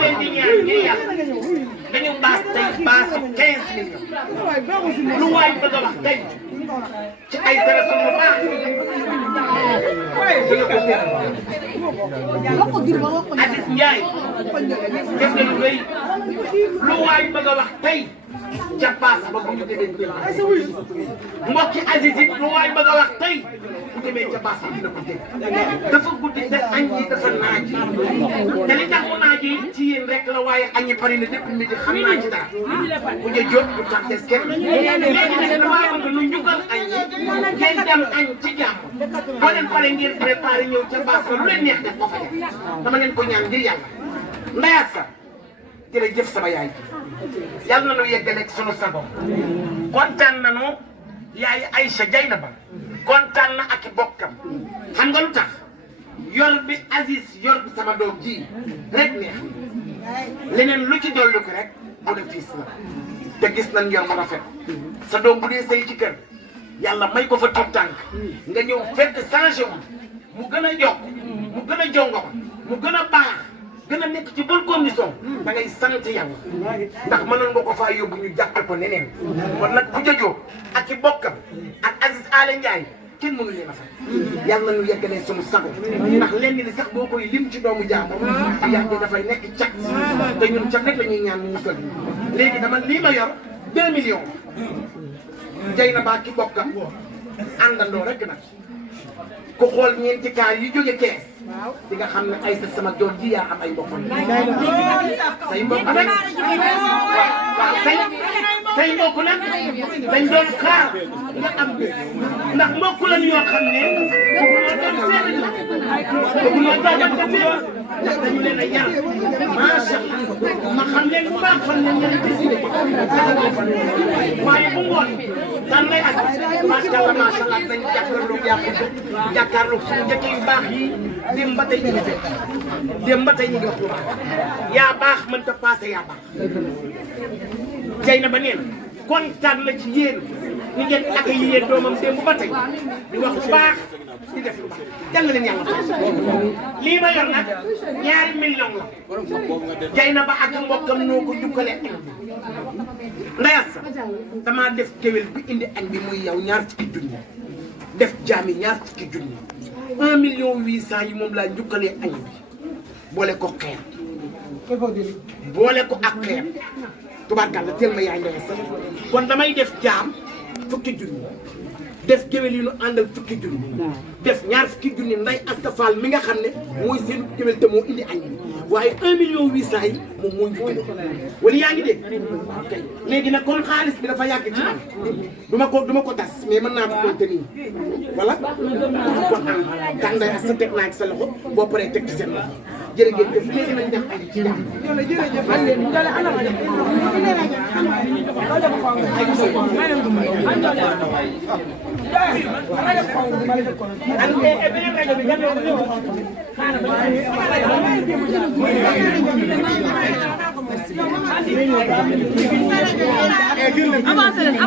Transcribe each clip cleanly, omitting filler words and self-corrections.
leen di ñaan ngir yàlla dañu baas tey baasu 15 millions lu waay bëgg a wax tey ci ay dara sunu baax Aziz Ndiaye def na lu rëy lu waay bëgg a wax tey ca paas ba bu ñu demee mbokki Aziz it lu waay bëgg a wax tey bu demee ca paas bi dina ko dégg dafa guddi te añ yi dafa naaj te li tax mu naaj yi ci yéen rek la waaye añ yi pare na depuis midi xam naa ci dara bu ñu jot du tax des kenn léegi nag damaa bëgg lu njukkal añ yi ngeen dem añ ci jàmm boo leen pare ngeen préparé ñëw ca paas ba lu leen neex def ko fa def dama leen ko ñaan ngir yàlla ndayaat sa jërëjëf sama yaay ji yàlla na nu yeggaleeg sunu sago kontaan nañu yaay Aïcha Dieynaba kontaan na ak i bokkam xam nga lu tax yor bi Aziz yor bi sama doom ji rek neex leneen lu ci dolli ko rek bénéfice la te gis nañ yor ma rafet sa doom bu dee sëy ci kër yàlla may ko fa tuut tànk nga ñëw fekk changé wu mu gën a yokk mu gën a jongo mu gën a baax gën a nekk ci bonne condition da ngay sant yàlla ndax mënoon nga ko faa yóbbu ñu jàppal ko neneen kon nag bu jëjoo ak i bokkam ak Aziz Aly Ndiaye kenn mënu leen a fay yàlla nañu yeggalee sunu sago ndax lenn li sax boo koy lim ci doomu jàmbur bu yàggee dafay nekk cat te ñun cat rek la ñuy ñaan mu musal léegi dama lii ma yor 2 millions Dieynaba ki bokkam àndandoo rek nag ku xool ñeenti kaar yi jóge Kees di nga xam ne ay sa sama doom ji yaa am ay mbokk say mbokk nag waaw say mbokk nag dañ doon xaar nga am bés ndax mbokk lañ ñoo xam ne bëgg ñoo toogante ndax dañu leen a yar macha allah ma xam leen bu baax fan leen leen décidé waaye bu ngoon daan lay ak macha allah dañ jàkkaarloo suñu njëkk yu baax yi dem ba tey ñu ngi fekk dem ba tey ñu ngi wax yaa baax mënta passé yaa baax Dieynaba nee na kontaan na ci yéen ni ngeen accueillir doomam démb ba tey di wax lu baax di def lu baax jàll leen yàlla lii ma yor nag 2 millions la Dieynaba ak mbokkam noo ko jukkale añ ndayas sa damaa def géwél bi indi añ bi muy yow 2 fukki junni def jaami 2 fukki junni 1,800,000 yi moom laa njukkalee añ bi boole ko xeer boole ko ak xeer tubaarkàlla teel ma yaay ndeyas sa kon damay def jaam fukki junni def géwél yi nu àndal fukki junni def 2 fukki junni nday Asta Fall mi nga xam ne mooy seen géwél te moo indi añ bi waaye 1,800,000 yi moom moo njukkale wala yaa ngi dégg waaw kay léegi nag kon xaalis bi dafa yàgg ci man du ma ko tas mais mën naa ko contenir voilà kon am kan nday Asta teg naa ci sa loxo boo paree teg ci seen loxo jërë ngeen jëf léegi nañ dem añ ci jàmm jërëjëf avancez leen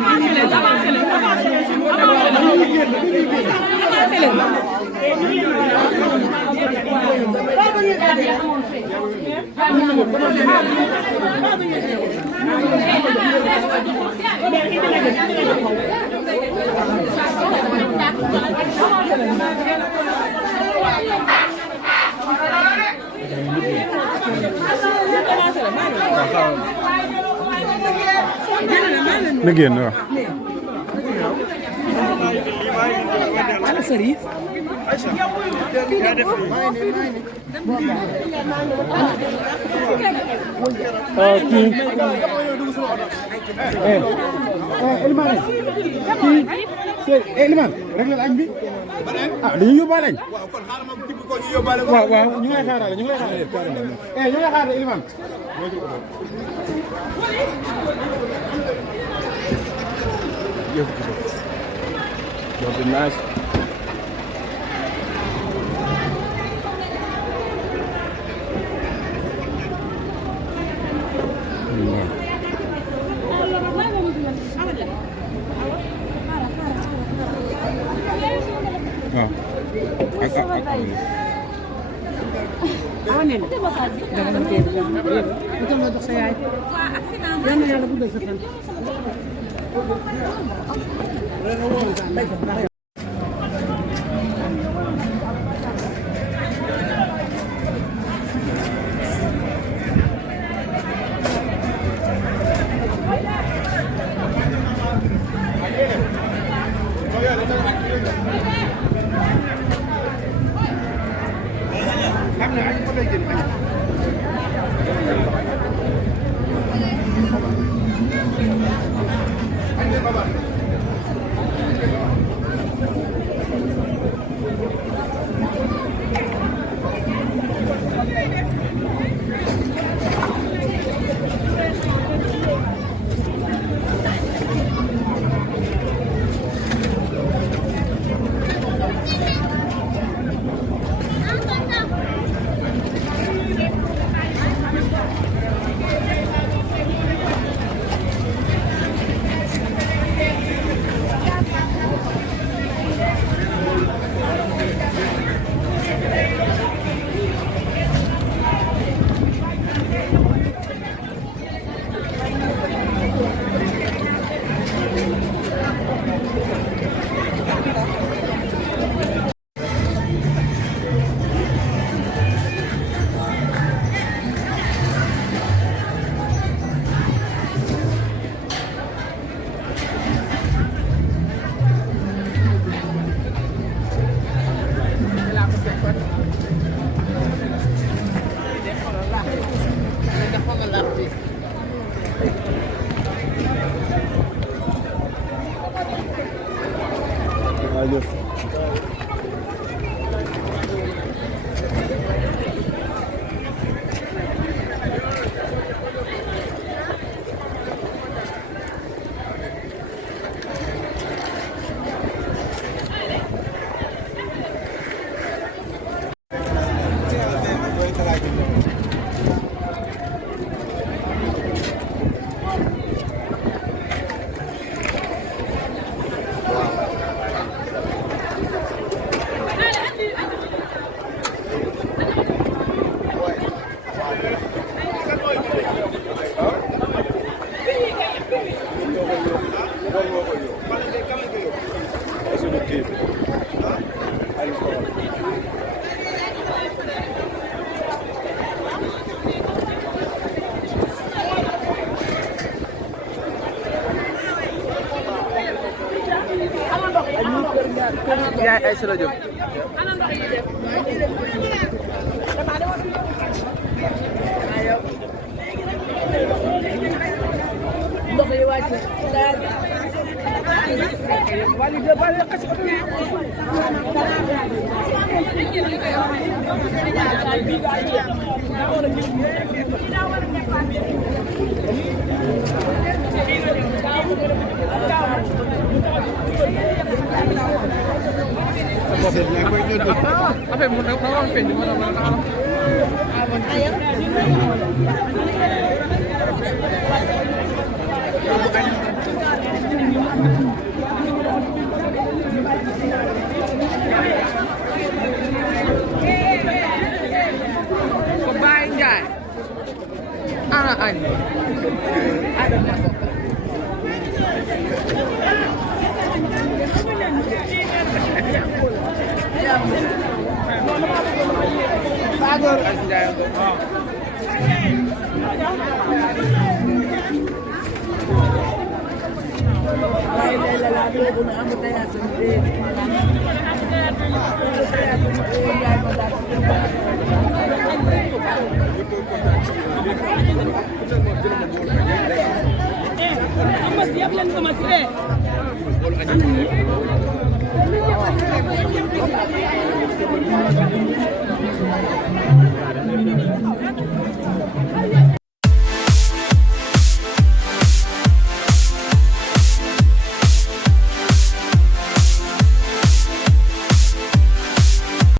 na génn waaw. ana Serif. kii. Elimane kii Elimane rek la añ bi ah dañuy yóbbaale añ. waaw waaw ñu ngi lay xaarale ñu ngi lay xaarale ñu ngi lay xaarale Elimane. Nice. ngeen dama dem tey itam nga jox sa yaay yal na yàlla guddal sa fan yaay ay sala jóg ndox yi wàcc affaire mu na ko feñ mo na ko bay njaay ana añ Bagor asnday ko ay la la ko na am tay na sande Amas diab yan ko masile